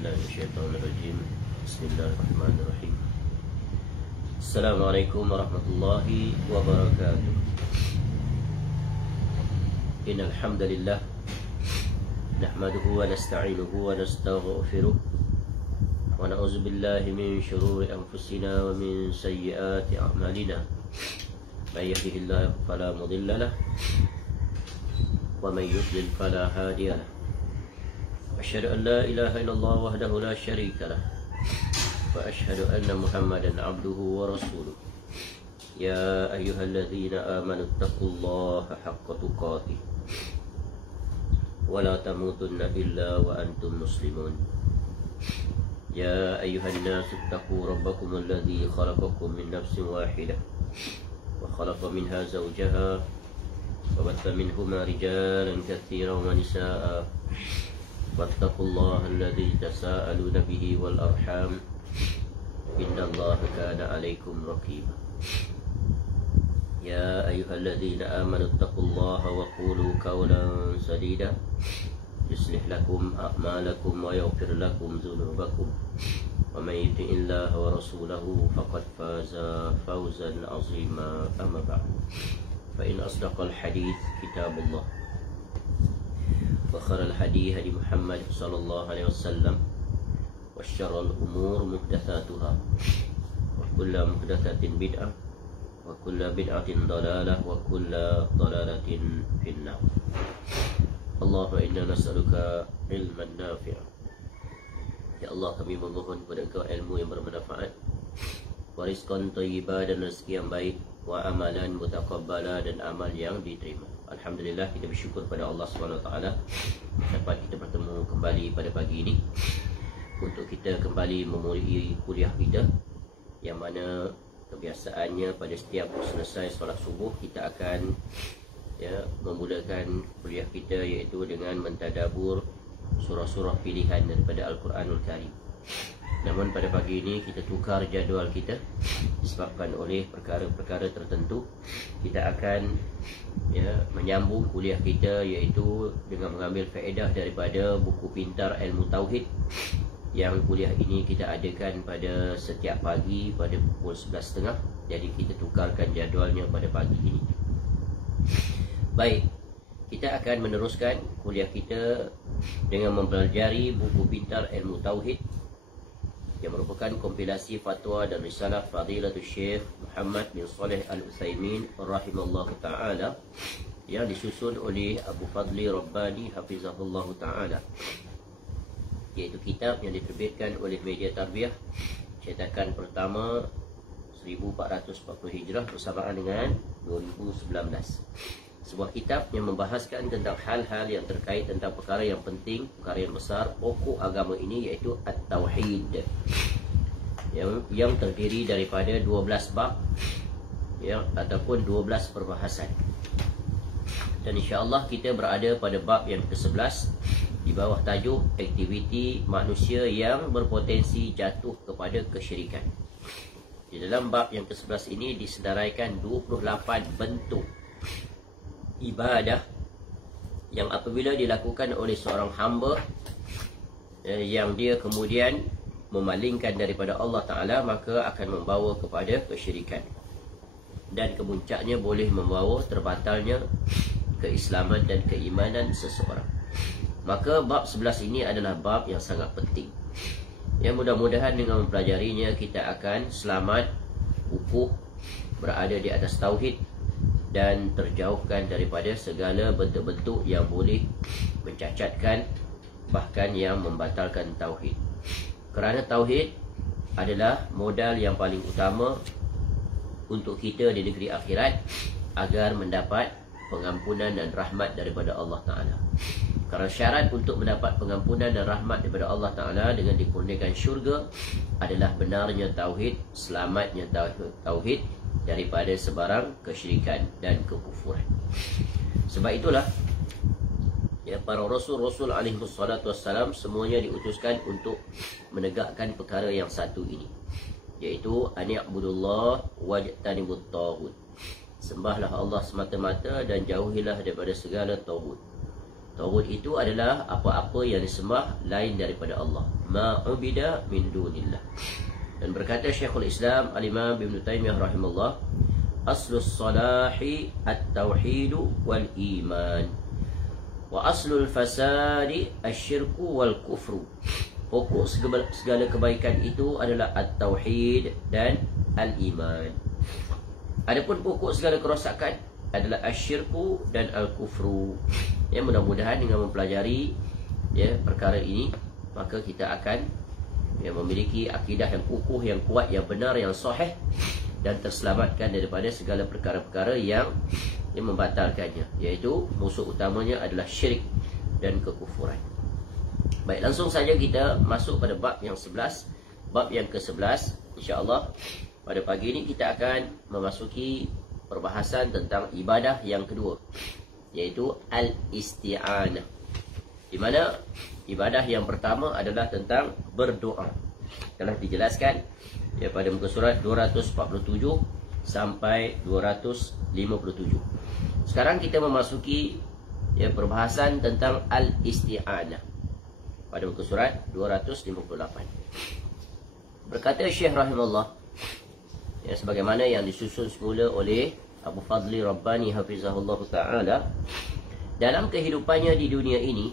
بالله من الشيطان الرجيم. بسم الله الرحمن الرحيم. السلام عليكم ورحمة الله وبركاته. إن الحمد لله نحمده ونستعينه ونستغفره ونعوذ بالله من شرور أنفسنا ومن سيئات أعمالنا. من يهده الله فلا مضل له ومن يضلل فلا هادي له. أشهد أن لا إله إلا الله وحده لا شريك له وأشهد أن محمدا عبده ورسوله. يا أيها الذين آمنوا اتقوا الله حق تقاته ولا تموتن إلا وأنتم مسلمون. يا أيها الناس اتقوا ربكم الذي خلقكم من نفس واحدة وخلق منها زوجها وبث منهما رجالا كثيرا ونساء واتقوا الله الذي تساءلون به والأرحام إن الله كان عليكم رقيبا. يا أيها الذين آمنوا اتقوا الله وقولوا قولا سديدا يصلح لكم أعمالكم ويغفر لكم ذنوبكم ومن يطع الله ورسوله فقد فاز فوزا عظيما. أما بعد فإن أصدق الحديث كتاب الله وخير الهدي هدي محمد صلى الله عليه وسلم وشر الأمور محدثاتها وكل محدثة بدعة وكل بدعة ضلالة وكل ضلالة في النار. اللهم إنا نسألك علما نافعا. Ya Allah, kami memohon kepada Engkau ilmu yang bermanfaat, warizqan thayyiban dan rezeki yang baik, wa amalan mutaqabbala dan amal yang diterima. Alhamdulillah, kita bersyukur pada Allah SWT dapat kita bertemu kembali pada pagi ini untuk kita kembali memulai kuliah kita, yang mana kebiasaannya pada setiap selesai solat subuh kita akan memulakan kuliah kita, iaitu dengan mentadabur surah-surah pilihan daripada Al-Quranul Karim. Namun pada pagi ini kita tukar jadual kita disebabkan oleh perkara-perkara tertentu. Kita akan menyambung kuliah kita, iaitu dengan mengambil faedah daripada buku pintar ilmu tauhid, yang kuliah ini kita adakan pada setiap pagi pada pukul 11.30. Jadi kita tukarkan jadualnya pada pagi ini. Baik, kita akan meneruskan kuliah kita dengan mempelajari buku pintar ilmu tauhid yang merupakan kompilasi fatwa dan risalah Fadilatul Syekh Muhammad bin Saleh Al-Utsaimin rahimallahu taala, yang disusun oleh Abu Fadli Rabbani hafizahullah taala, iaitu kitab yang diterbitkan oleh Media Tarbiyah, cetakan pertama 1440 Hijrah bersamaan dengan 2019. Sebuah kitab yang membahaskan tentang hal-hal yang terkait tentang perkara yang penting, perkara yang besar, pokok agama ini, iaitu At-Tauhid, yang terdiri daripada 12 bab ataupun 12 perbahasan. Dan insya-Allah kita berada pada bab yang ke-11 di bawah tajuk aktiviti manusia yang berpotensi jatuh kepada kesyirikan. Di dalam bab yang ke-11 ini disedaraikan 28 bentuk ibadah yang apabila dilakukan oleh seorang hamba yang dia kemudian memalingkan daripada Allah Ta'ala, maka akan membawa kepada kesyirikan, dan kemuncaknya boleh membawa terbatalnya keislaman dan keimanan seseorang. Maka bab 11 ini adalah bab yang sangat penting, yang mudah-mudahan dengan mempelajarinya kita akan selamat, kukuh, berada di atas tauhid, dan terjauhkan daripada segala bentuk-bentuk yang boleh mencacatkan, bahkan yang membatalkan tauhid. Kerana tauhid adalah modal yang paling utama untuk kita di negeri akhirat, agar mendapat pengampunan dan rahmat daripada Allah Ta'ala. Kerana syarat untuk mendapat pengampunan dan rahmat daripada Allah Ta'ala dengan dikurniakan syurga adalah benarnya tauhid, selamatnya tauhid daripada sebarang kesyirikan dan kekufuran. Sebab itulah para rasul-rasul alaihi wassalatu wassalam semuanya diutuskan untuk menegakkan perkara yang satu ini, iaitu ani'budullah wajtanibut taghut. Sembahlah Allah semata-mata dan jauhilah daripada segala taghut. Taghut itu adalah apa-apa yang disembah lain daripada Allah. Ma'ubida min dunillah. Dan berkata Syekhul Islam Al-Imam Ibn Taymiyah rahimahullah, aslus salahi at-tauhid wal iman, wa aslul fasadi asyirku wal kufru. Pokok segala kebaikan itu adalah at-tauhid dan al-iman. Adapun pokok segala kerosakan adalah asyirku dan al-kufru. Ya, mudah-mudahan dengan mempelajari perkara ini, maka kita akan memiliki akidah yang kukuh, yang kuat, yang benar, yang sahih, dan terselamatkan daripada segala perkara-perkara yang membatalkannya, iaitu musuh utamanya adalah syirik dan kekufuran. Baik, langsung saja kita masuk pada bab yang 11. Bab yang ke-11, insya-Allah pada pagi ini kita akan memasuki perbahasan tentang ibadah yang kedua, iaitu al-isti'anah. Di mana ibadah yang pertama adalah tentang berdoa. Telah dijelaskan pada muka surat 247 sampai 257. Sekarang kita memasuki perbahasan tentang al-isti'anah pada muka surat 258. Berkata Syekh rahimahullah, sebagaimana yang disusun semula oleh Abu Fadli Rabbani hafizahullah ta'ala, dalam kehidupannya di dunia ini,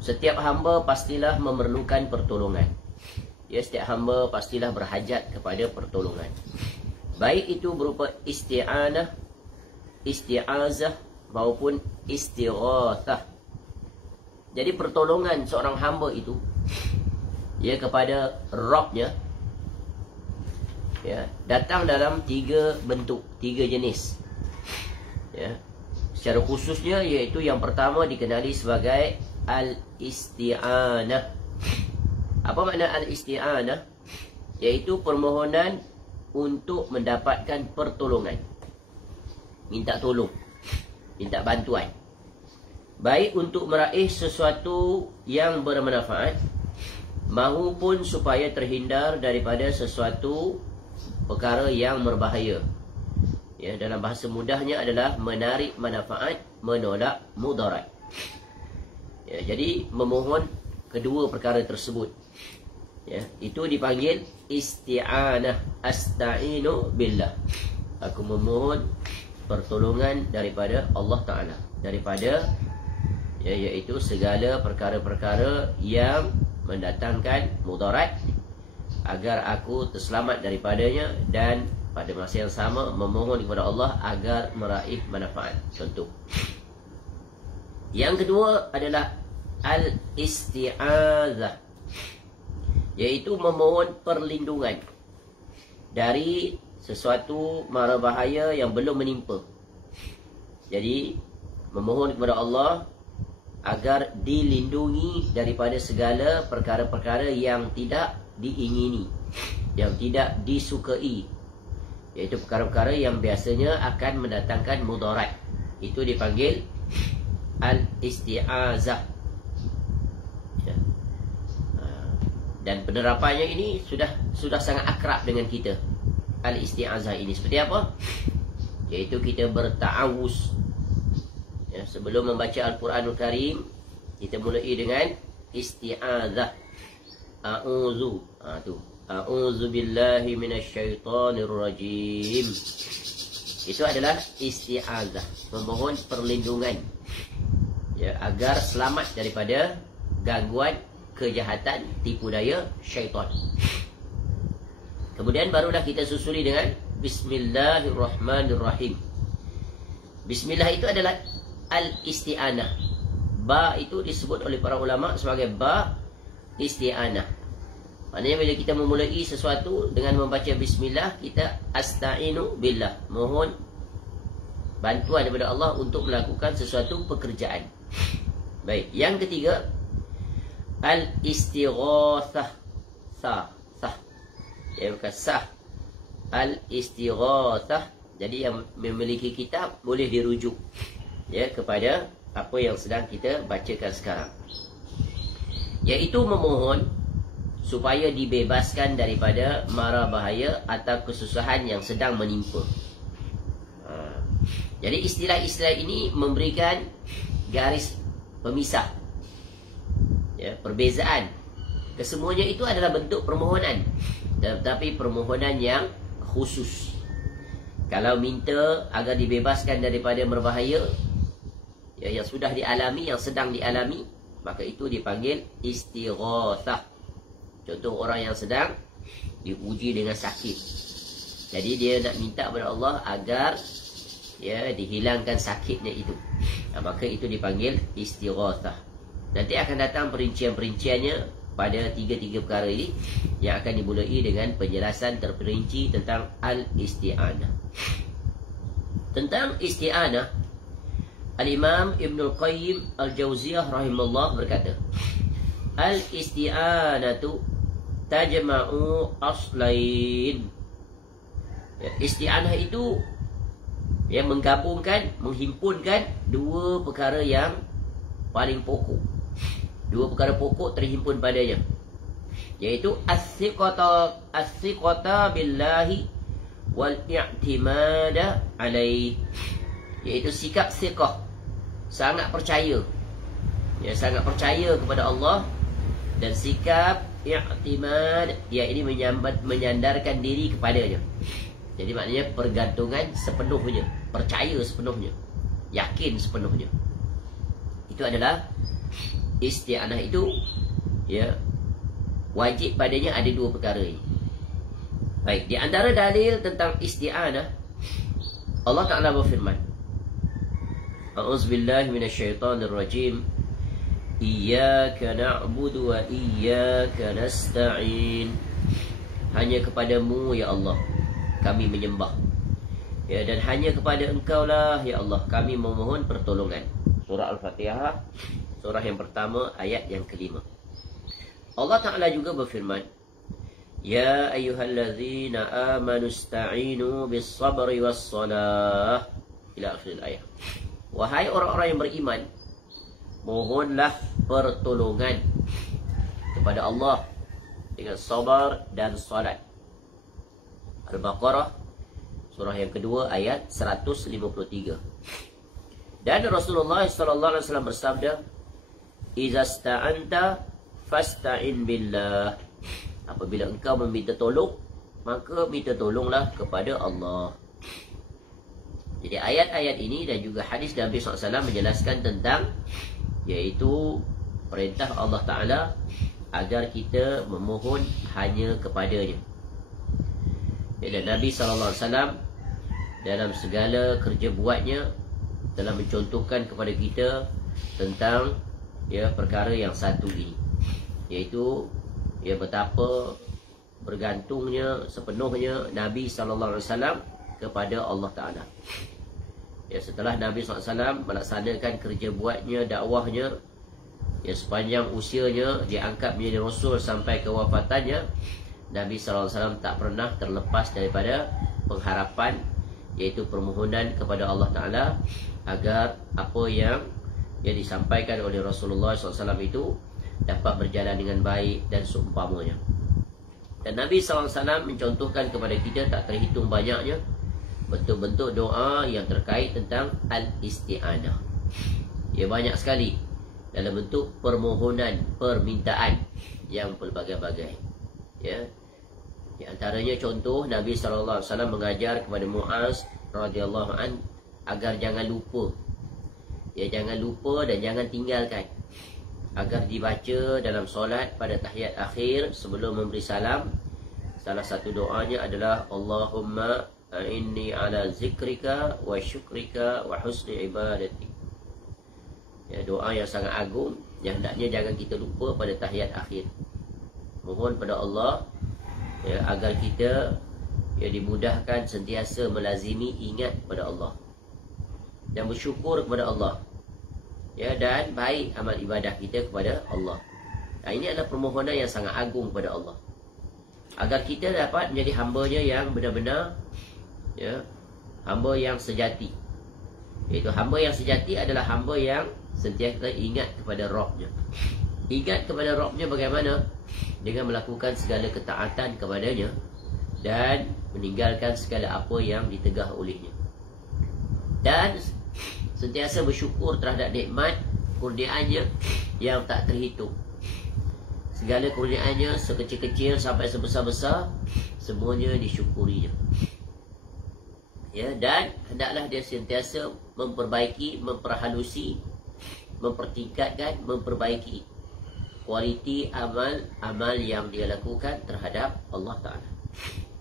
setiap hamba pastilah memerlukan pertolongan. Setiap hamba pastilah berhajat kepada pertolongan, baik itu berupa isti'anah, isti'azah maupun istighatsah. Jadi pertolongan seorang hamba itu kepada Rabbnya datang dalam 3 bentuk, 3 jenis. Secara khususnya, iaitu yang pertama dikenali sebagai al-isti'anah. Apa makna al-isti'anah? Iaitu permohonan untuk mendapatkan pertolongan, minta tolong, minta bantuan, baik untuk meraih sesuatu yang bermanfaat maupun supaya terhindar daripada sesuatu perkara yang berbahaya. Dalam bahasa mudahnya adalah menarik manfaat, menolak mudarat. Jadi memohon kedua perkara tersebut, itu dipanggil isti'anah. Asta'inu billah, aku memohon pertolongan daripada Allah Ta'ala, daripada iaitu segala perkara-perkara yang mendatangkan mudarat, agar aku terselamat daripadanya, dan pada masa yang sama memohon kepada Allah agar meraih manfaat. Contoh yang kedua adalah al-isti'azah, iaitu memohon perlindungan dari sesuatu mara bahaya yang belum menimpa. Jadi memohon kepada Allah agar dilindungi daripada segala perkara-perkara yang tidak diingini, yang tidak disukai, iaitu perkara-perkara yang biasanya akan mendatangkan mudarat. Itu dipanggil al-isti'azah. Dan penerapannya ini sudah sangat akrab dengan kita. Al-isti'azah ini seperti apa? Iaitu kita berta'awuz. Sebelum membaca Al-Quranul Karim, kita mulai dengan isti'azah. A'udzu, a'udzu billahi minasyaitonir rajim. Itu adalah isti'azah, memohon perlindungan agar selamat daripada gangguan, kejahatan, tipu daya syaitan. Kemudian barulah kita susuli dengan bismillahirrahmanirrahim. Bismillah itu adalah al-isti'anah. Ba itu disebut oleh para ulama sebagai ba isti'anah. Maknanya bila kita memulai sesuatu dengan membaca bismillah, kita asta'inu billah, mohon bantuan daripada Allah untuk melakukan sesuatu pekerjaan. Baik, yang ketiga al-istighatsah. Sah. Bukan sah. Al-istighatsah. Jadi yang memiliki kitab boleh dirujuk kepada apa yang sedang kita bacakan sekarang, iaitu memohon supaya dibebaskan daripada mara bahaya atau kesusahan yang sedang menimpa. Jadi istilah-istilah ini memberikan garis pemisah, ya, perbezaan. Kesemuanya itu adalah bentuk permohonan, tetapi permohonan yang khusus. Kalau minta agar dibebaskan daripada berbahaya, ya, yang sudah dialami, yang sedang dialami, maka itu dipanggil istighatsah. Contoh orang yang sedang diuji dengan sakit, jadi dia nak minta kepada Allah agar, ya, dihilangkan sakitnya itu, maka itu dipanggil istighatsah. Nanti akan datang perincian-perinciannya pada tiga-tiga perkara ini, yang akan dimulai dengan penjelasan terperinci tentang al-isti'anah. Tentang isti'anah, Al-Imam Ibnul Qayyim Al-Jauziyah rahimahullah berkata, al-isti'anatu tajma'u aslain. Ya, isti'anah itu yang menggabungkan, menghimpunkan dua perkara yang paling pokok. Dua perkara pokok terhimpun padanya, yaitu as-siqata billahi wal i'timada alaihi, yaitu sikap siqah, sangat percaya, ya, sangat percaya kepada Allah, dan sikap i'timad, ya, ini menyandarkan diri kepadanya. Jadi maknanya pergantungan sepenuhnya, percaya sepenuhnya, yakin sepenuhnya. Itu adalah isti'anah. Itu, ya, wajib padanya ada dua perkara ini. Baik, di antara dalil tentang isti'anah, Allah Ta'ala berfirman, A'udzubillahi minasyaitonirrajim, Iyyaka na'budu wa iyyaka nasta'in. Hanya kepadamu, ya Allah, kami menyembah, ya, dan hanya kepada Engkau lah, ya Allah, kami memohon pertolongan. Surah Al-Fatihah, surah yang pertama, ayat yang kelima. Allah Ta'ala juga berfirman, Ya ayyuhallazina amanu ista'inu bis sabri was salah, ila akhir ayat. Wahai orang-orang yang beriman, mohonlah pertolongan kepada Allah dengan sabar dan salat. Al-Baqarah, surah yang kedua, ayat 153. Dan Rasulullah SAW bersabda, Iza sta'anta fasta'in billah. Apabila engkau meminta tolong, maka minta tolonglah kepada Allah. Jadi ayat-ayat ini dan juga hadis Nabi SAW menjelaskan tentang, yaitu perintah Allah Ta'ala agar kita memohon hanya kepadanya. Dan Nabi SAW dalam segala kerja buatnya telah mencontohkan kepada kita tentang, ya, perkara yang satu ini, yaitu, ya, betapa bergantungnya sepenuhnya Nabi SAW kepada Allah Ta'ala. Ya, setelah Nabi SAW melaksanakan kerja buatnya, dakwahnya, ya, sepanjang usianya, diangkat menjadi Rasul sampai kewafatannya, Nabi SAW tak pernah terlepas daripada pengharapan, yaitu permohonan kepada Allah Ta'ala agar apa yang disampaikan oleh Rasulullah SAW itu dapat berjalan dengan baik dan seumpamanya. Dan Nabi SAW mencontohkan kepada kita tak terhitung banyaknya bentuk-bentuk doa yang terkait tentang al-isti'anah. Ya, banyak sekali dalam bentuk permohonan, permintaan yang pelbagai-bagai. Ya, di antaranya contoh Nabi SAW mengajar kepada Muaz radhiyallahu an agar jangan lupa, ya, jangan lupa dan jangan tinggalkan, agar dibaca dalam solat pada tahiyat akhir sebelum memberi salam. Salah satu doanya adalah Allahumma a'inni ala zikrika wa syukrika wa husni ibadati. Ya, doa yang sangat agung yang hendaknya jangan kita lupa pada tahiyat akhir. Mohon pada Allah, ya, agar kita, ya, dimudahkan sentiasa melazimi ingat kepada Allah dan bersyukur kepada Allah, ya, dan baik amal ibadah kita kepada Allah. Nah, ini adalah permohonan yang sangat agung kepada Allah, agar kita dapat menjadi hamba-Nya yang benar-benar, ya, hamba yang sejati. Iaitu hamba yang sejati adalah hamba yang sentiasa ingat kepada Rabb-Nya. Ingat kepada Rabb-Nya bagaimana? Dengan melakukan segala ketaatan kepadanya dan meninggalkan segala apa yang ditegah olehnya. Dan sentiasa bersyukur terhadap nikmat kurniaannya yang tak terhitung. Segala kurniaannya sekecil-kecil sampai sebesar-besar, semuanya disyukurinya. Ya, dan hendaklah dia sentiasa memperbaiki, memperhalusi, mempertingkatkan, memperbaiki kualiti amal yang dia lakukan terhadap Allah Ta'ala.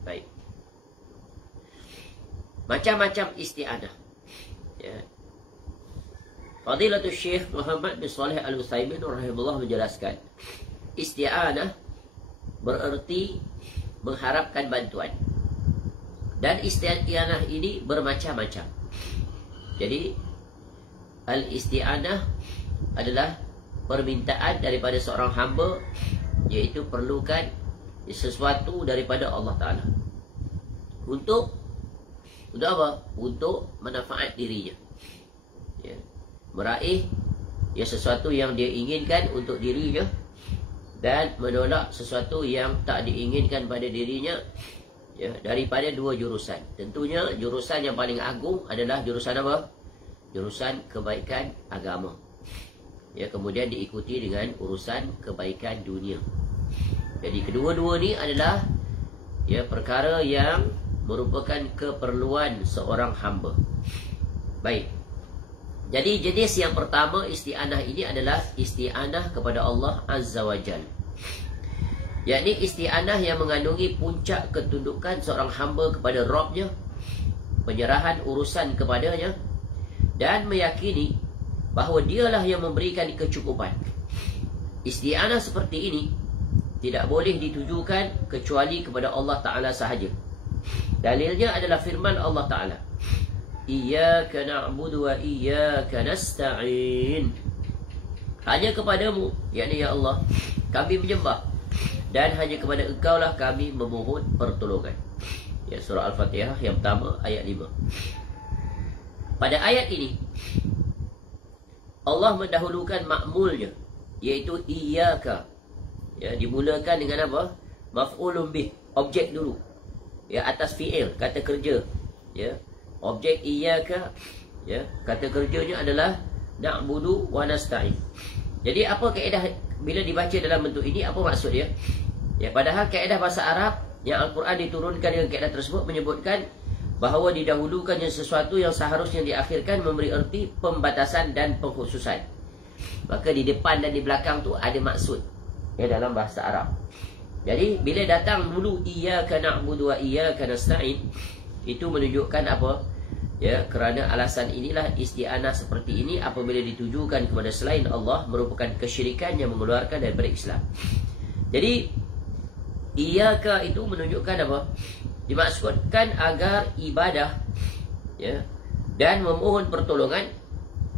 Baik. Macam-macam isti'anah. Ya. Fadilatul Syekh Muhammad bin Salih Al-Utsaimin rahimahullah menjelaskan, isti'anah bererti mengharapkan bantuan. Dan isti'anah ini bermacam-macam. Jadi al-isti'anah adalah permintaan daripada seorang hamba, iaitu perlukan sesuatu daripada Allah Ta'ala untuk apa? Untuk manfaat dirinya, ya. Meraih sesuatu yang dia inginkan untuk dirinya, dan menolak sesuatu yang tak diinginkan pada dirinya, ya, daripada dua jurusan. Tentunya jurusan yang paling agung adalah jurusan apa? Jurusan kebaikan agama, ya, kemudian diikuti dengan urusan kebaikan dunia. Jadi kedua-dua ni adalah, ya, perkara yang merupakan keperluan seorang hamba. Baik. Jadi jenis yang pertama isti'anah ini adalah isti'anah kepada Allah Azza wa Jal, yakni isti'anah yang mengandungi puncak ketundukan seorang hamba kepada Rabbnya, penyerahan urusan kepadanya, dan meyakini bahawa dialah yang memberikan kecukupan. Isti'anah seperti ini tidak boleh ditujukan kecuali kepada Allah Ta'ala sahaja. Dalilnya adalah firman Allah Ta'ala, Iyyaka na'budu wa iyyaka nasta'in. Hanya kepadamu, yakni ya Allah, kami menyembah, dan hanya kepada Engkau lah kami memohon pertolongan. Ya, surah Al-Fatihah yang pertama ayat 5. Pada ayat ini Allah mendahulukan ma'mulnya, iaitu iyyaka. Ya, dimulakan dengan apa? Maf'ulun bih, objek dulu. Ya, atas fi'il, kata kerja. Ya, objek iyyaka, ya, kata kerjanya adalah na'budu wa nasta'in. Jadi apa kaedah bila dibaca dalam bentuk ini, apa maksud dia? Ya, padahal kaedah bahasa Arab yang Al-Quran diturunkan dengan kaedah tersebut menyebutkan bahawa didahulukannya sesuatu yang seharusnya diakhirkan memberi erti pembatasan dan pengkhususan. Maka di depan dan di belakang tu ada maksud, ya, dalam bahasa Arab. Jadi bila datang dulu iyyaka na'budu wa iyyaka nasta'in, itu menunjukkan apa? Ya, kerana alasan inilah isti'anah seperti ini apabila ditujukan kepada selain Allah merupakan kesyirikan yang mengeluarkan daripada Islam. Jadi iyyaka itu menunjukkan apa? Dimaksudkan agar ibadah, ya, dan memohon pertolongan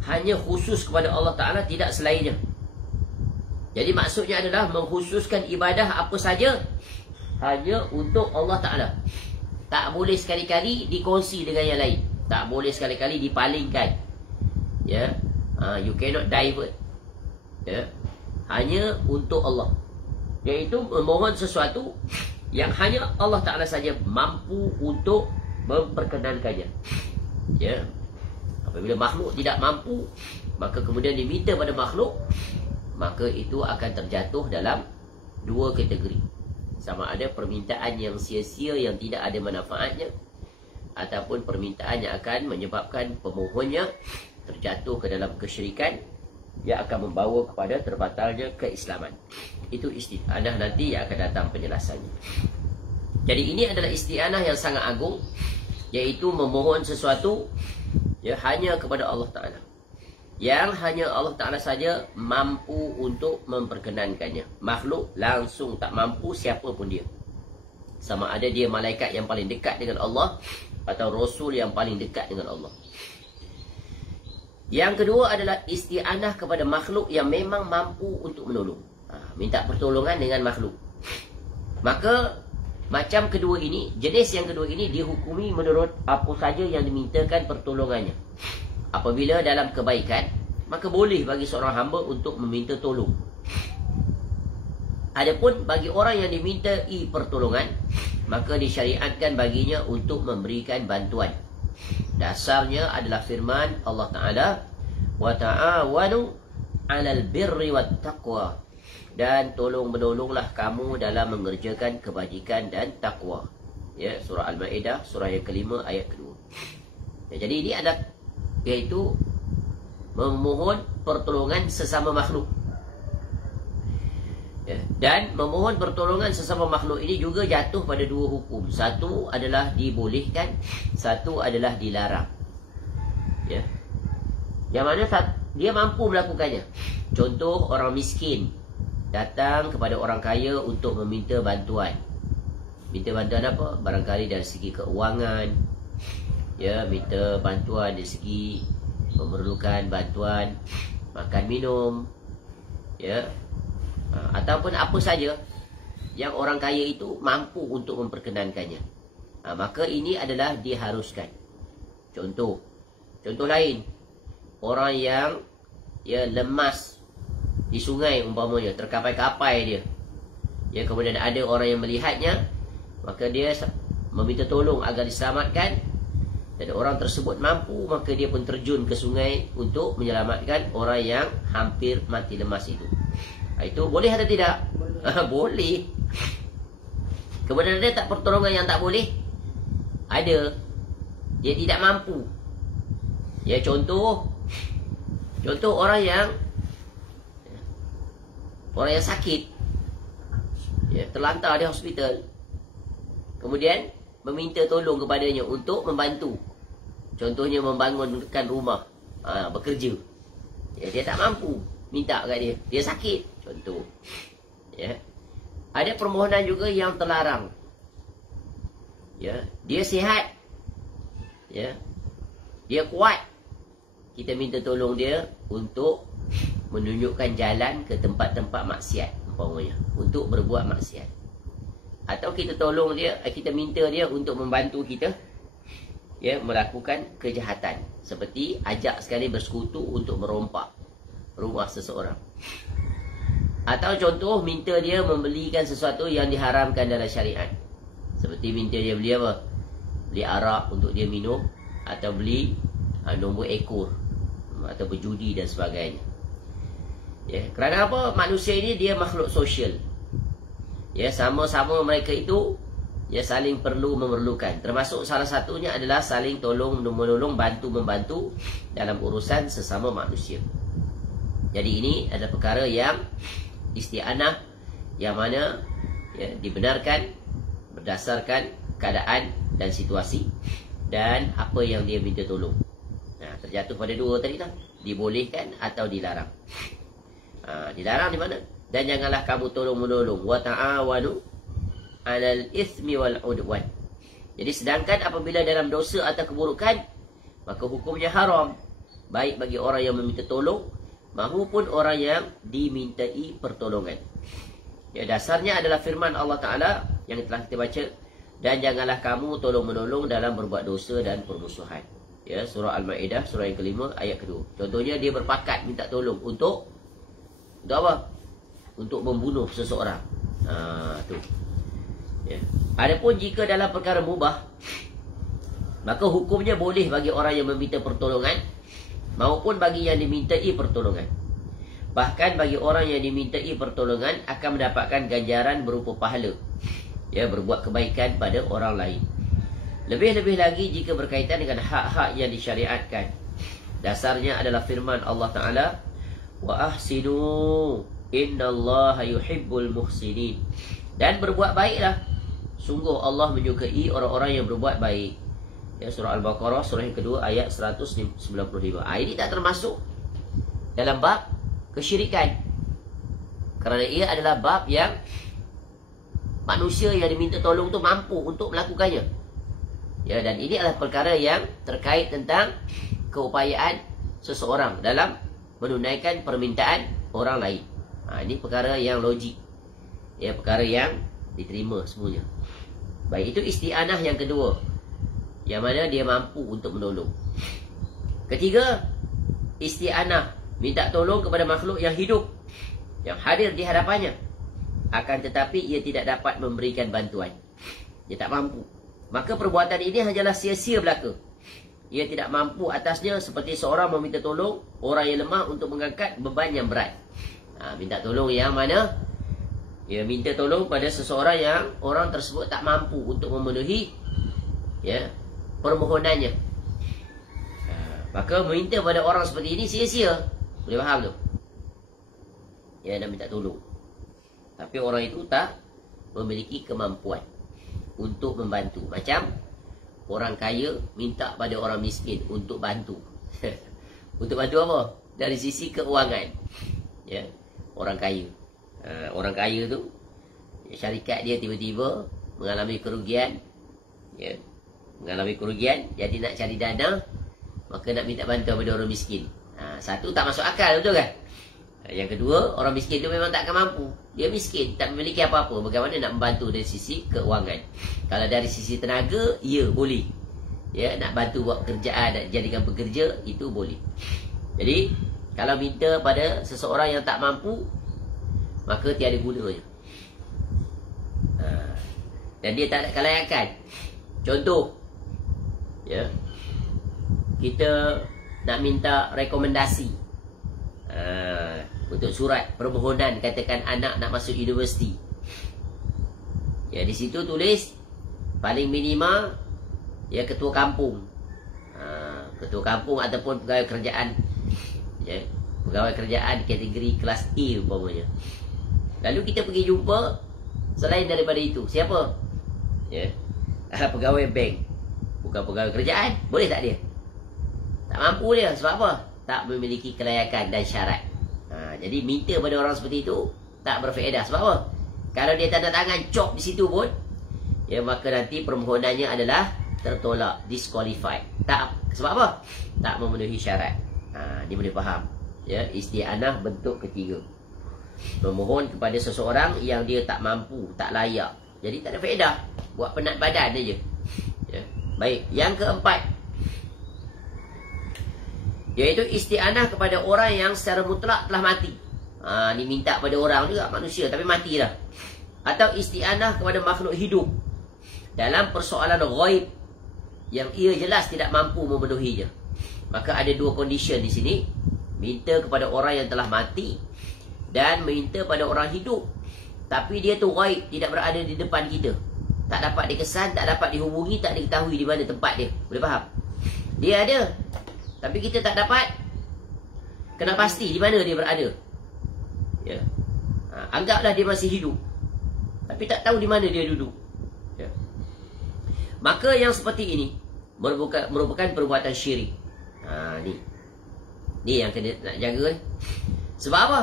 hanya khusus kepada Allah Ta'ala, tidak selainnya. Jadi maksudnya adalah mengkhususkan ibadah apa saja hanya untuk Allah Ta'ala. Tak boleh sekali-kali dikongsi dengan yang lain. Tak boleh sekali-kali dipalingkan. Ya, you cannot divert. Ya, hanya untuk Allah. Iaitu memohon sesuatu yang hanya Allah Ta'ala saja mampu untuk memperkenankannya. Ya, apabila makhluk tidak mampu, maka kemudian diminta pada makhluk, maka itu akan terjatuh dalam dua kategori. Sama ada permintaan yang sia-sia yang tidak ada manfaatnya, ataupun permintaan yang akan menyebabkan pemohonnya terjatuh ke dalam kesyirikan yang akan membawa kepada terbatalnya keislaman. Itu isti'anah nanti yang akan datang penjelasannya. Jadi ini adalah isti'anah yang sangat agung, iaitu memohon sesuatu, ya, hanya kepada Allah Ta'ala, yang hanya Allah Ta'ala saja mampu untuk memperkenankannya. Makhluk langsung tak mampu, siapa pun dia. Sama ada dia malaikat yang paling dekat dengan Allah atau Rasul yang paling dekat dengan Allah. Yang kedua adalah isti'anah kepada makhluk yang memang mampu untuk menolong. Minta pertolongan dengan makhluk. Maka macam kedua ini, jenis yang kedua ini dihukumi menurut apa saja yang dimintakan pertolongannya. Apabila dalam kebaikan, maka boleh bagi seorang hamba untuk meminta tolong. Adapun bagi orang yang dimintai pertolongan, maka disyariatkan baginya untuk memberikan bantuan. Dasarnya adalah firman Allah Ta'ala, wa ta'awanu 'alal birri wat taqwa, dan tolong-menolonglah kamu dalam mengerjakan kebajikan dan takwa. Ya, surah Al-Maidah, surah yang kelima, ayat kedua. Ya, jadi ini ada, iaitu memohon pertolongan sesama makhluk. Ya, dan memohon pertolongan sesama makhluk ini juga jatuh pada dua hukum. Satu adalah dibolehkan, satu adalah dilarang. Ya. Yang mana dia mampu melakukannya. Contoh, orang miskin datang kepada orang kaya untuk meminta bantuan. Minta bantuan apa? Barangkali dari segi keuangan. Ya, minta bantuan dari segi memerlukan bantuan makan minum. Ya. Ataupun apa saja yang orang kaya itu mampu untuk memperkenankannya. Maka ini adalah diharuskan. Contoh lain, orang yang lemas di sungai umpamanya, terkapai-kapai dia. Ya, kemudian ada orang yang melihatnya, maka dia meminta tolong agar diselamatkan, dan orang tersebut mampu, maka dia pun terjun ke sungai untuk menyelamatkan orang yang hampir mati lemas itu. Itu boleh atau tidak? Boleh. Kemudian ada tak pertolongan yang tak boleh? Ada. Dia tidak mampu. Ya, contoh orang yang sakit, ya, terlantar di hospital, kemudian meminta tolong kepadanya untuk membantu. Contohnya membangunkan rumah, bekerja. Ya, dia tak mampu, minta kat dia sakit, contoh. Ya. Ada permohonan juga yang terlarang. Ya, dia sihat. Ya. Dia kuat. Kita minta tolong dia untuk menunjukkan jalan ke tempat-tempat maksiat umpamanya, untuk berbuat maksiat. Atau kita tolong dia, kita minta dia untuk membantu kita, ya, melakukan kejahatan, seperti ajak sekali bersekutu untuk merompak rumah seseorang. Atau contoh, minta dia membelikan sesuatu yang diharamkan dalam syariat, seperti minta dia beli apa? Beli arak untuk dia minum, atau beli nombor ekor, atau berjudi dan sebagainya. Ya, kerana apa? Manusia ini dia makhluk sosial. Ya, sama-sama mereka itu, ya, saling perlu memerlukan. Termasuk salah satunya adalah saling tolong menolong, bantu-membantu dalam urusan sesama manusia. Jadi ini adalah perkara yang isti'anah, yang mana, ya, dibenarkan berdasarkan keadaan dan situasi dan apa yang dia minta tolong. Nah, terjatuh pada dua tadi lah, dibolehkan atau dilarang. Dilarang di mana? Dan janganlah kamu tolong-menolong, wa ta'awanu 'alal itsmi wal 'udwan. Jadi sedangkan apabila dalam dosa atau keburukan, maka hukumnya haram, baik bagi orang yang meminta tolong maupun orang yang dimintai pertolongan. Ya, dasarnya adalah firman Allah Ta'ala yang telah kita baca, dan janganlah kamu tolong-menolong dalam berbuat dosa dan permusuhan. Ya, surah Al-Maidah, surah yang kelima, ayat kedua. Contohnya dia berpakat minta tolong untuk apa? Untuk membunuh seseorang. Tu. Ya. Adapun jika dalam perkara mubah, maka hukumnya boleh bagi orang yang meminta pertolongan maupun bagi yang dimintai pertolongan. Bahkan bagi orang yang dimintai pertolongan akan mendapatkan ganjaran berupa pahala, ya, berbuat kebaikan pada orang lain. Lebih-lebih lagi jika berkaitan dengan hak-hak yang disyariatkan. Dasarnya adalah firman Allah Ta'ala, wa ahsinu innallaha yuhibbul muhsinin. Dan berbuat baiklah, sungguh Allah menyukai orang-orang yang berbuat baik. Ya, surah Al-Baqarah, surah yang kedua, ayat 195. Ini tak termasuk dalam bab kesyirikan, kerana ia adalah bab yang manusia yang diminta tolong tu mampu untuk melakukannya. Ya, dan ini adalah perkara yang terkait tentang keupayaan seseorang dalam menunaikan permintaan orang lain. Ini perkara yang logik, ya, perkara yang diterima semuanya. Baik, itu isti'anah yang kedua, yang mana dia mampu untuk menolong. Ketiga, isti'anah, minta tolong kepada makhluk yang hidup, yang hadir di hadapannya, akan tetapi ia tidak dapat memberikan bantuan. Dia tak mampu. Maka perbuatan ini hanyalah sia-sia belaka. ia tidak mampu atasnya, seperti seorang meminta tolong orang yang lemah untuk mengangkat beban yang berat. Minta tolong yang mana? Ia minta tolong pada seseorang yang orang tersebut tak mampu untuk memenuhi permohonannya. Maka meminta pada orang seperti ini sia-sia. Boleh faham tu? Nak minta tolong. Tapi orang itu tak memiliki kemampuan untuk membantu. Macam orang kaya minta pada orang miskin untuk bantu. Untuk bantu apa? Dari sisi keuangan. Orang kaya. Orang kaya tu, syarikat dia tiba-tiba mengalami kerugian. Mengalami kerugian, jadi nak cari dana, maka nak minta bantuan pada orang miskin. Satu, tak masuk akal, betul kan? Yang kedua, orang miskin tu memang tak akan mampu. Dia miskin, tak memiliki apa-apa. Bagaimana nak membantu dari sisi keuangan? Kalau dari sisi tenaga, ya boleh. Nak bantu buat pekerjaan, nak jadikan pekerja, itu boleh. Jadi, kalau minta pada seseorang yang tak mampu, maka tiada gunanya. Dan dia tak ada kelayakan. Contoh, kita nak minta rekomendasi untuk surat permohonan, katakan anak nak masuk universiti. Di situ tulis paling minima ketua kampung. Ketua kampung ataupun pegawai kerajaan. Pegawai kerajaan kategori kelas A umpamanya. Lalu kita pergi jumpa selain daripada itu. Siapa? Pegawai bank. Bukan pegawai kerajaan. Boleh tak dia? Tak mampu dia. Sebab apa? Tak memiliki kelayakan dan syarat. Jadi minta pada orang seperti itu tak berfaedah. Sebab apa? Kalau dia tanda tangan cop di situ pun, maka nanti permohonannya adalah tertolak, disqualified. Tak. Sebab apa? Tak memenuhi syarat. Ni boleh faham. Isti'anah bentuk ketiga. Memohon kepada seseorang yang dia tak mampu, tak layak. Jadi tak ada faedah. Buat penat badan aja. Baik, yang keempat, iaitu isti'anah kepada orang yang secara mutlak telah mati. Ni minta pada orang juga, manusia tapi mati dah. Atau isti'anah kepada makhluk hidup dalam persoalan ghaib yang ia jelas tidak mampu memenuhinya. Maka ada dua condition di sini. Minta kepada orang yang telah mati dan minta pada orang hidup, tapi dia tu ghaib, tidak berada di depan kita. Tak dapat dikesan, tak dapat dihubungi, tak diketahui di mana tempat dia. Boleh faham? Dia ada, tapi kita tak dapat kena pasti di mana dia berada. Anggaplah dia masih hidup, tapi tak tahu di mana dia duduk. Maka yang seperti ini merupakan perbuatan syirik. Ni yang kena nak jaga ni. Sebab apa?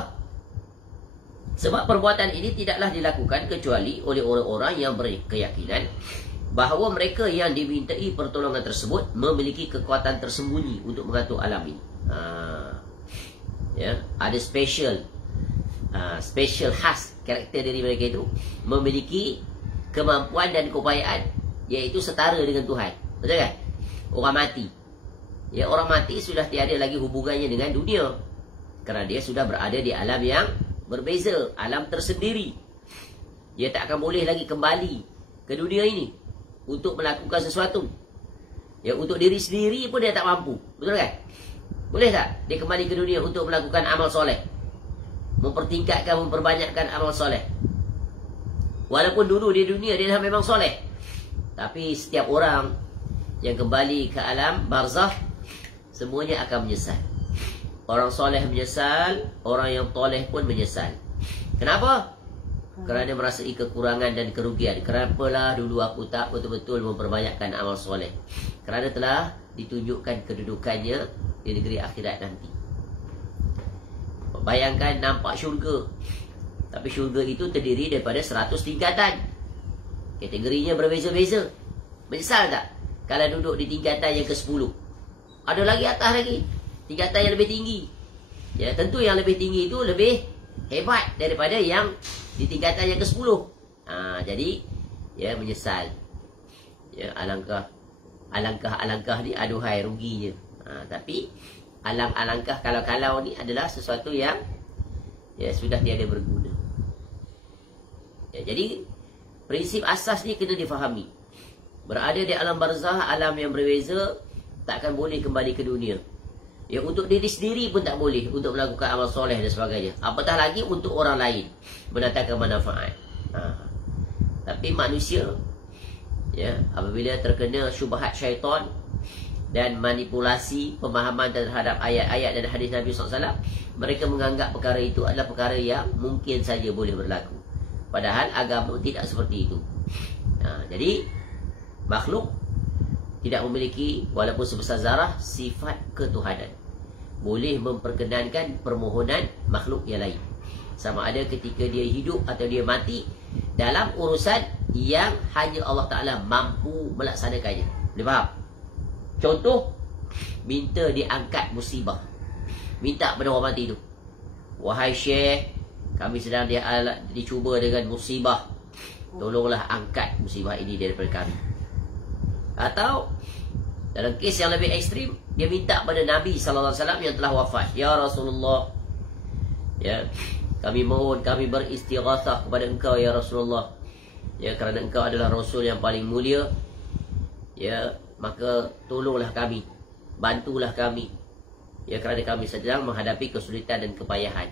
Sebab perbuatan ini tidaklah dilakukan kecuali oleh orang-orang yang berkeyakinan bahawa mereka yang dimintai pertolongan tersebut memiliki kekuatan tersembunyi untuk mengatur alam ini. Ada special khas karakter dari mereka itu, memiliki kemampuan dan keupayaan, iaitu setara dengan Tuhan. Betul kan? Orang mati, orang mati sudah tiada lagi hubungannya dengan dunia, kerana dia sudah berada di alam yang berbeza, alam tersendiri. Dia tak akan boleh lagi kembali ke dunia ini untuk melakukan sesuatu. Untuk diri sendiri pun dia tak mampu. Betul kan? Boleh tak dia kembali ke dunia untuk melakukan amal soleh, mempertingkatkan, memperbanyakkan amal soleh? Walaupun dulu di dunia dia dah memang soleh, tapi setiap orang yang kembali ke alam barzakh, semuanya akan menyesal. Orang soleh menyesal, orang yang toleh pun menyesal. Kenapa? Kerana merasai kekurangan dan kerugian. Kenapalah dulu aku tak betul-betul memperbanyakkan amal soleh? Kerana telah ditunjukkan kedudukannya di negeri akhirat nanti. Bayangkan nampak syurga, tapi syurga itu terdiri daripada 100 tingkatan. Kategorinya berbeza-beza. Menyesal tak kalau duduk di tingkatan yang ke-10? Ada lagi atas lagi, tingkatan yang lebih tinggi. Tentu yang lebih tinggi itu lebih hebat daripada yang di tingkatan yang ke-10. Jadi menyesal. Alangkah ni aduhai ruginya. Tapi alangkah kalau ni adalah sesuatu yang sudah tiada berguna. Jadi prinsip asas ni kena difahami. Berada di alam barzakh, alam yang berbeza, takkan boleh kembali ke dunia. Ya, untuk diri sendiri pun tak boleh untuk melakukan amal soleh dan sebagainya. Apatah lagi untuk orang lain mendatangkan manfaat. Tapi manusia, ya, apabila terkena syubhat syaitan dan manipulasi pemahaman terhadap ayat-ayat dan hadis Nabi SAW, mereka menganggap perkara itu adalah perkara yang mungkin saja boleh berlaku. Padahal agama tidak seperti itu. Jadi makhluk tidak memiliki, walaupun sebesar zarah, sifat ketuhanan. Boleh memperkenankan permohonan makhluk yang lain, sama ada ketika dia hidup atau dia mati, dalam urusan yang hanya Allah Ta'ala mampu melaksanakannya. Boleh faham? Contoh, minta diangkat musibah. Minta pada orang mati itu, wahai Syekh, kami sedang dicuba dengan musibah, tolonglah angkat musibah ini daripada kami. Atau dalam kes yang lebih ekstrim, dia minta pada Nabi SAW yang telah wafat, ya Rasulullah, ya, kami mohon, kami beristighatsah kepada engkau ya Rasulullah, ya, kerana engkau adalah Rasul yang paling mulia, ya, maka tolonglah kami, bantulah kami, ya, kerana kami sedang menghadapi kesulitan dan kepayahan.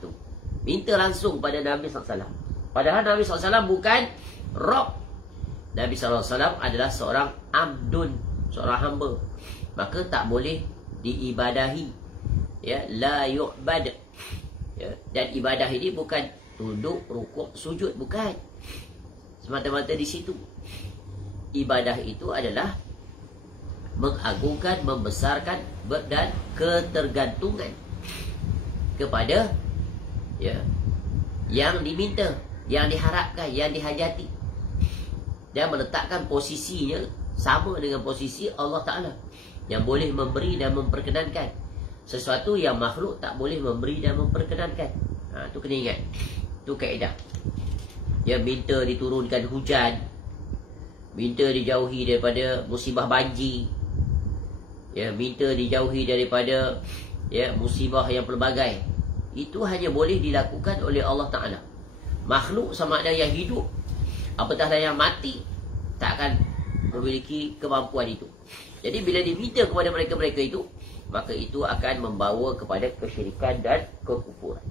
Tu minta langsung pada Nabi SAW. Padahal Nabi SAW bukan Rabb. Nabi SAW adalah seorang abdun, seorang hamba, maka tak boleh diibadahi, ya, la yu'bad, ya. Dan ibadah ini bukan tunduk, rukuk, sujud, bukan semata-mata di situ. Ibadah itu adalah mengagungkan, membesarkan dan ketergantungan kepada, ya, yang diminta, yang diharapkan, yang dihajati, dan meletakkan posisinya sama dengan posisi Allah Ta'ala yang boleh memberi dan memperkenankan. Sesuatu yang makhluk tak boleh memberi dan memperkenankan. Tu kena ingat, tu kaedah. Dia minta diturunkan hujan, minta dijauhi daripada musibah banjir, ya, minta dijauhi daripada, ya, musibah yang pelbagai. Itu hanya boleh dilakukan oleh Allah Ta'ala. Makhluk sama ada yang hidup apatah yang mati tak akan memiliki kemampuan itu. Jadi bila diminta kepada mereka-mereka itu, maka itu akan membawa kepada kesyirikan dan kekufuran.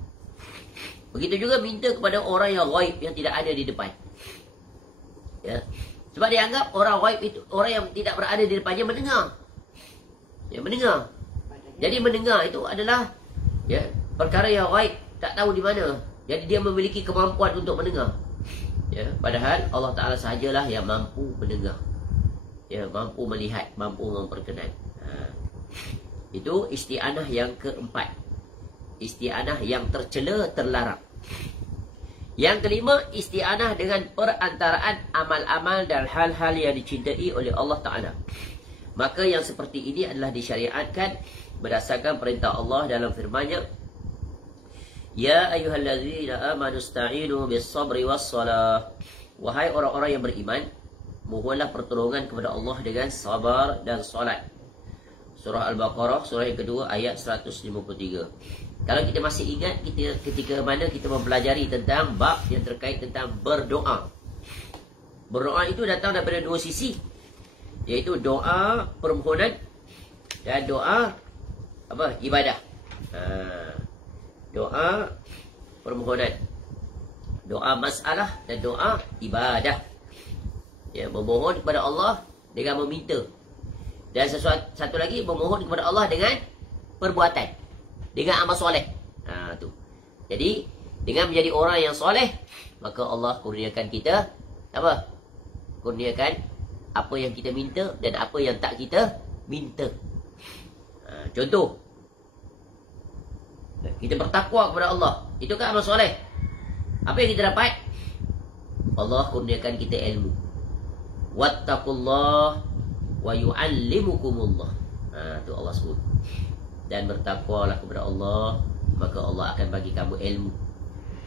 Begitu juga minta kepada orang yang ghaib, yang tidak ada di depan, ya. Sebab dia anggap orang ghaib itu, orang yang tidak berada di depannya, mendengar, ya, mendengar. Jadi mendengar itu adalah, ya, perkara yang ghaib, tak tahu di mana. Jadi dia memiliki kemampuan untuk mendengar, ya. Padahal Allah Ta'ala sahajalah yang mampu mendengar, ya, mampu melihat, mampu memperkenan. Itu isti'anah yang keempat, isti'anah yang tercela, terlarang. Yang kelima, isti'anah dengan perantaraan amal-amal dan hal-hal yang dicintai oleh Allah Ta'ala. Maka yang seperti ini adalah disyariatkan berdasarkan perintah Allah dalam firman-Nya, ya ayyuhallazina amanu ista'inu bis-sabri was-salah. Wahai orang-orang yang beriman, mohonlah pertolongan kepada Allah dengan sabar dan solat. Surah Al-Baqarah, surah yang kedua, ayat 153. Kalau kita masih ingat, kita ketika mana kita mempelajari tentang bab yang terkait tentang berdoa. Berdoa itu datang daripada dua sisi, iaitu doa permohonan dan doa apa? Ibadah. Doa permohonan, doa masalah dan doa ibadah. Ya, memohon kepada Allah dengan meminta. Dan satu lagi, memohon kepada Allah dengan perbuatan, dengan amal soleh. Tu. Jadi dengan menjadi orang yang soleh, maka Allah kurniakan kita apa? Kurniakan apa yang kita minta dan apa yang tak kita minta. Contoh, kita bertakwa kepada Allah, itu kan amal soleh. Apa yang kita dapat? Allah kurniakan kita ilmu. Wattaqullah wa yu'allimukumullah. Tu Allah sebut. Dan bertakwalah kepada Allah, maka Allah akan bagi kamu ilmu.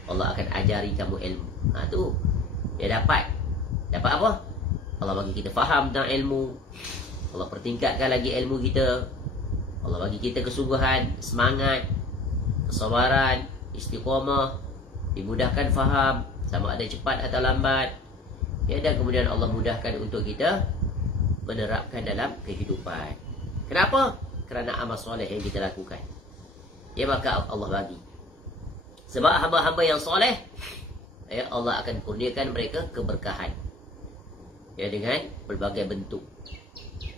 Allah akan ajari kamu ilmu. Tu dia dapat. Dapat apa? Allah bagi kita faham tentang ilmu. Allah pertingkatkan lagi ilmu kita. Allah bagi kita kesungguhan, semangat, kesabaran, istiqamah, dimudahkan faham, sama ada cepat atau lambat, ya. Dan kemudian Allah mudahkan untuk kita menerapkan dalam kehidupan. Kenapa? Kerana amal soleh yang kita lakukan. Ya, maka Allah bagi. Sebab hamba-hamba yang soleh, ya, Allah akan kurniakan mereka keberkahan, ya, dengan berbagai bentuk.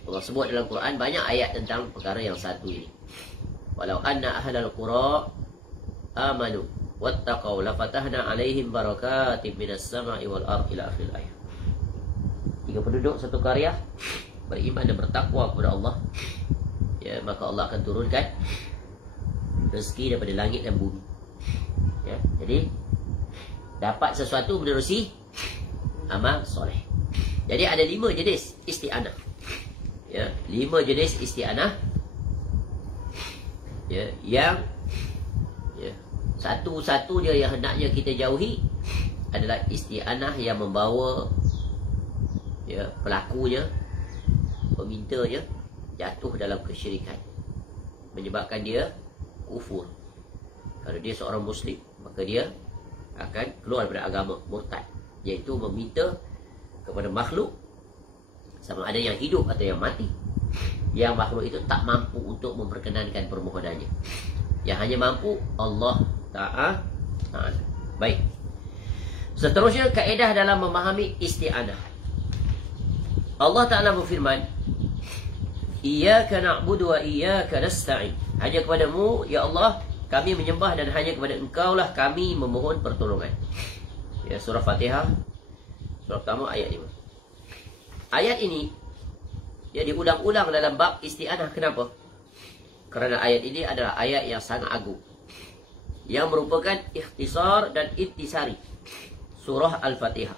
Allah sebut dalam Quran banyak ayat tentang perkara yang satu ini. Walau anna ahlal qura amanu wattaqau lafatahna alaihim barakatim minas sama'i wal ardi ila akhir ayat. Jika penduduk satu qaryah beriman dan bertakwa kepada Allah, ya, maka Allah akan turunkan rezeki daripada langit dan bumi. Ya, jadi dapat sesuatu menerusi amal soleh. Jadi ada 5 jenis isti'anah. Ya, 5 jenis isti'anah. Ya, yang ya, satu-satu dia yang hendaknya kita jauhi adalah isti'anah yang membawa, ya, pelakunya, pemintanya jatuh dalam kesyirikan, menyebabkan dia kufur. Kalau dia seorang Muslim, maka dia akan keluar daripada agama, murtad, iaitu meminta kepada makhluk, sama ada yang hidup atau yang mati, yang makhluk itu tak mampu untuk memperkenankan permohonannya. Yang hanya mampu Allah Ta'ala. Baik. Seterusnya, kaedah dalam memahami isti'anah. Allah Ta'ala berfirman, Iyyaka na'budu wa iyyaka nasta'in. Hanya kepadamu, ya Allah, kami menyembah, dan hanya kepada Engkaulah kami memohon pertolongan. Ya, surah Fatihah, surah pertama ayat 5. Ayat ini ya diulang-ulang dalam bab isti'anah. Kenapa? Kerana ayat ini adalah ayat yang sangat agung, yang merupakan ikhtisar dan intisari surah Al-Fatihah.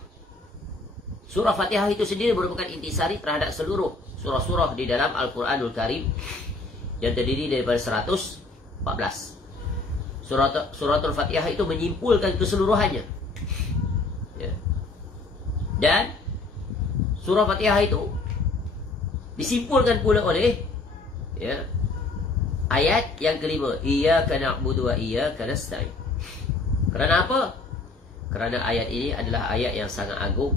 Surah Fatihah itu sendiri merupakan intisari terhadap seluruh surah-surah di dalam Al-Quranul Karim, yang terdiri daripada 114. Suratul Fatihah itu menyimpulkan keseluruhannya. Ya. Dan surah Fatihah itu disimpulkan pula oleh, ya, ayat yang kelima, Iyyaka na'budu wa iyyaka nasta'in. Kerana apa? Kerana ayat ini adalah ayat yang sangat agung,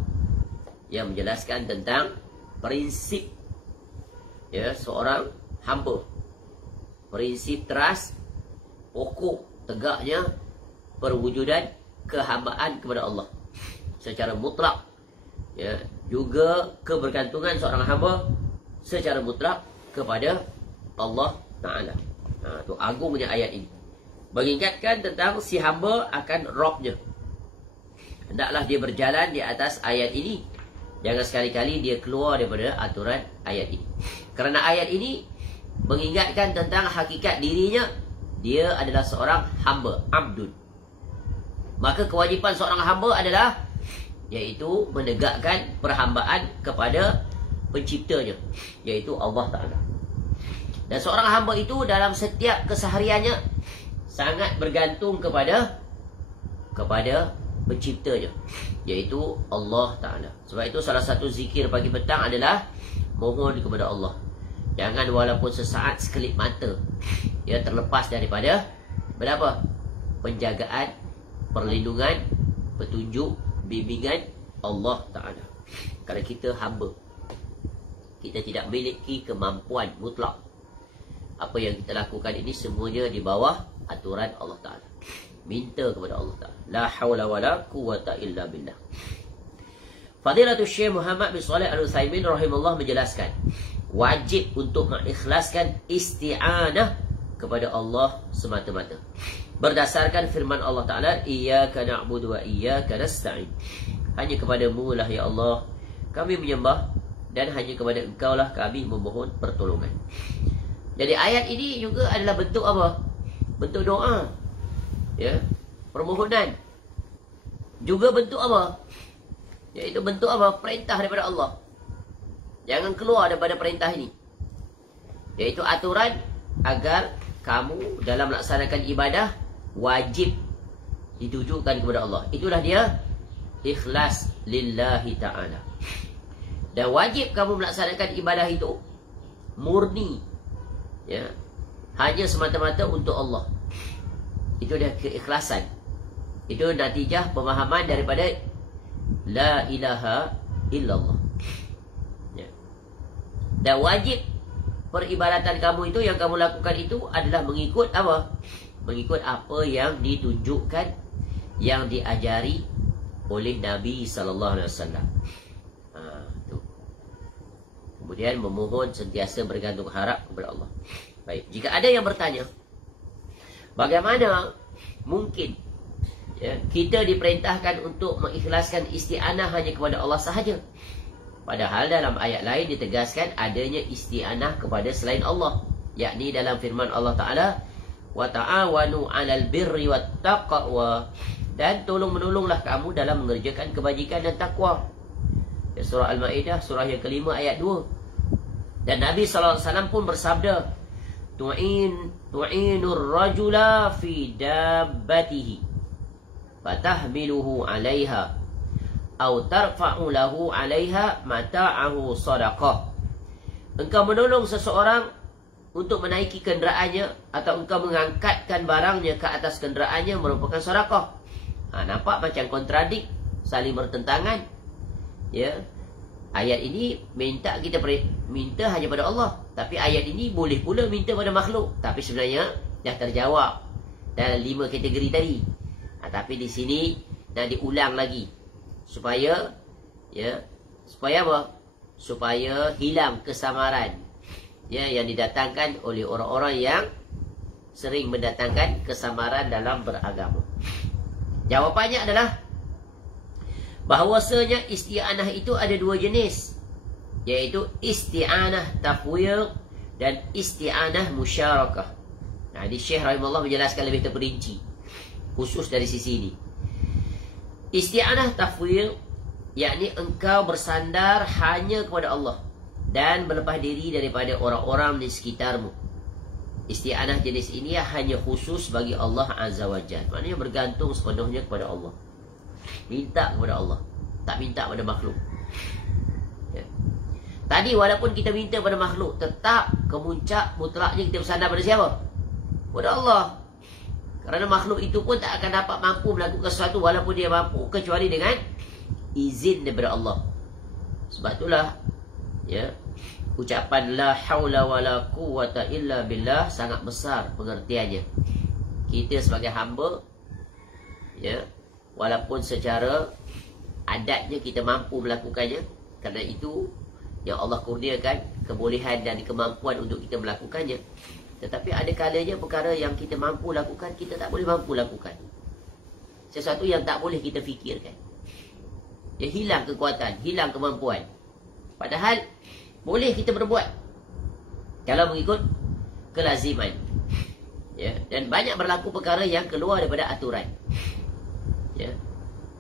yang menjelaskan tentang prinsip, ya, seorang hamba, prinsip teras, pokok tegaknya perwujudan kehambaan kepada Allah secara mutlak, ya, juga kebergantungan seorang hamba secara mutlak kepada Allah Ta'ala. Itu agungnya ayat ini, mengingatkan tentang si hamba akan Rabbnya. Hendaklah dia berjalan di atas ayat ini. Jangan sekali-kali dia keluar daripada aturan ayat ini. Kerana ayat ini mengingatkan tentang hakikat dirinya, dia adalah seorang hamba, abdun. Maka kewajipan seorang hamba adalah, iaitu menegakkan perhambaan kepada penciptanya, iaitu Allah Ta'ala. Dan seorang hamba itu dalam setiap kesehariannya sangat bergantung kepada penciptanya, iaitu Allah Ta'ala. Sebab itu salah satu zikir pagi petang adalah mohon kepada Allah. Jangan walaupun sesaat, sekelip mata, ya, terlepas daripada berapa? Penjagaan, perlindungan, petunjuk, bimbingan Allah Ta'ala. Kalau kita hamba, kita tidak memiliki kemampuan mutlak. Apa yang kita lakukan ini semuanya di bawah aturan Allah Ta'ala. Minta kepada Allah Ta'ala. La hawla wa la quwata illa billah. Fadilatul Syekh Muhammad bin Shalih Al-Utsaimin rahimahullah menjelaskan, wajib untuk mengikhlaskan isti'anah kepada Allah semata-mata, berdasarkan firman Allah Ta'ala, Iyyaka na'budu wa iyyaka nasta'in. Hanya kepadamu lah ya Allah kami menyembah, dan hanya kepada Engkau lah kami memohon pertolongan. Jadi ayat ini juga adalah bentuk apa? Bentuk doa, ya, permohonan. Juga bentuk apa? Iaitu bentuk apa? Perintah daripada Allah. Jangan keluar daripada perintah ini, iaitu aturan agar kamu dalam melaksanakan ibadah wajib ditujukan kepada Allah. Itulah dia ikhlas lillahi ta'ala. Dan wajib kamu melaksanakan ibadah itu murni, ya, hanya semata-mata untuk Allah. Itu dia keikhlasan. Itu natijah pemahaman daripada La ilaha illallah, ya. Dan wajib peribadatan kamu itu, yang kamu lakukan itu adalah mengikut apa? Mengikut apa yang ditunjukkan, yang diajari oleh Nabi SAW. Kemudian memohon, sentiasa bergantung harap kepada Allah. Baik, jika ada yang bertanya, bagaimana mungkin kita diperintahkan untuk mengikhlaskan isti'anah hanya kepada Allah sahaja? Padahal dalam ayat lain ditegaskan adanya isti'anah kepada selain Allah, yakni dalam firman Allah Ta'ala, wa ta'awanu 'alal birri wat taqwa, dan tolong-menolonglah kamu dalam mengerjakan kebajikan dan takwa. Surah Al-Maidah, surah yang kelima ayat 2. Dan Nabi SAW pun bersabda, tu'inur rajula fi dabbatihi fatahmiluhu 'alaiha aw tarfa'u lahu 'alaiha mata'ahu sadaqah. Engkau menolong seseorang untuk menaiki kenderaannya, atau engkau mengangkatkan barangnya ke atas kenderaannya, merupakan sedekah. Nampak macam kontradik, saling bertentangan. Ya. Ayat ini minta kita minta hanya pada Allah, tapi ayat ini boleh pula minta pada makhluk. Tapi sebenarnya dah terjawab dalam 5 kategori tadi. Tapi di sini nak diulang lagi supaya supaya apa? Supaya hilang kesamaran yang didatangkan oleh orang-orang yang sering mendatangkan kesamaran dalam beragama. Jawapannya adalah bahwasanya isti'anah itu ada 2 jenis, yaitu isti'anah tafwid dan isti'anah musyarakah. Di Syekh rahimahullah menjelaskan lebih terperinci khusus dari sisi ini. Isti'anah tafwid, yakni engkau bersandar hanya kepada Allah dan berlepas diri daripada orang-orang di sekitarmu. Isti'anah jenis ini hanya khusus bagi Allah Azza wa Jalla. Maknanya bergantung sepenuhnya kepada Allah. Minta kepada Allah, tak minta pada makhluk. Tadi walaupun kita minta pada makhluk, tetap kemuncak mutlaknya kita bersandar pada siapa? Pada Allah. Kerana makhluk itu pun tak akan dapat mampu melakukan sesuatu walaupun dia mampu, kecuali dengan izin daripada Allah. Sebab itulah ucapan la haula wala quwwata illa billah sangat besar pengertiannya. Kita sebagai hamba, walaupun secara adatnya kita mampu melakukannya, kerana itu yang Allah kurniakan kebolehan dan kemampuan untuk kita melakukannya. Tetapi ada kalanya perkara yang kita mampu lakukan, kita tak boleh mampu lakukan. Sesuatu yang tak boleh kita fikirkan. Dia hilang kekuatan, hilang kemampuan. Padahal boleh kita berbuat kalau mengikut kelaziman. Dan banyak berlaku perkara yang keluar daripada aturan.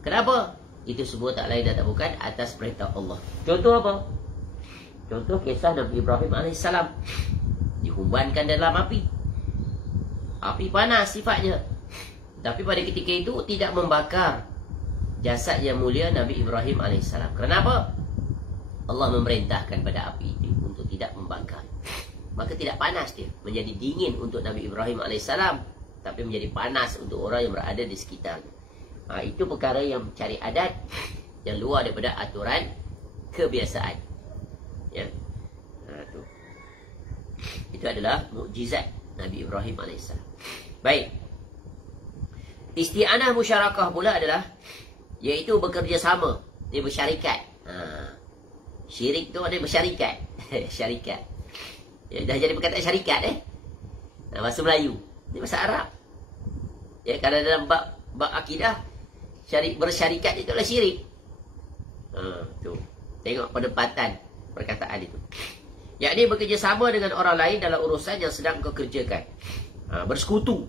Kenapa? Itu semua tak lain dan tak bukan atas perintah Allah. Contoh apa? Contoh kisah Nabi Ibrahim AS dihumbankan dalam api. Api panas sifatnya, tapi pada ketika itu tidak membakar jasad yang mulia Nabi Ibrahim AS. Kenapa? Allah memerintahkan pada api itu untuk tidak membakar. Maka tidak panas dia, menjadi dingin untuk Nabi Ibrahim AS, tapi menjadi panas untuk orang yang berada di sekitarnya. Itu perkara yang mencari adat yang luar daripada aturan kebiasaan. Itu adalah mukjizat Nabi Ibrahim AS. Baik. Isti'anah musyarakah pula adalah, iaitu bekerja sama, dia bersyarikat. Syirik tu ada bersyarikat. Syarikat. Dah jadi perkataan syarikat bahasa Melayu. Ini bahasa Arab. Kalau dalam bab akidah, bersyarikat itu adalah syirik. Tu. Tengok penempatan perkataan itu. Yakni bekerjasama dengan orang lain dalam urusan yang sedang kau kerjakan. Bersekutu.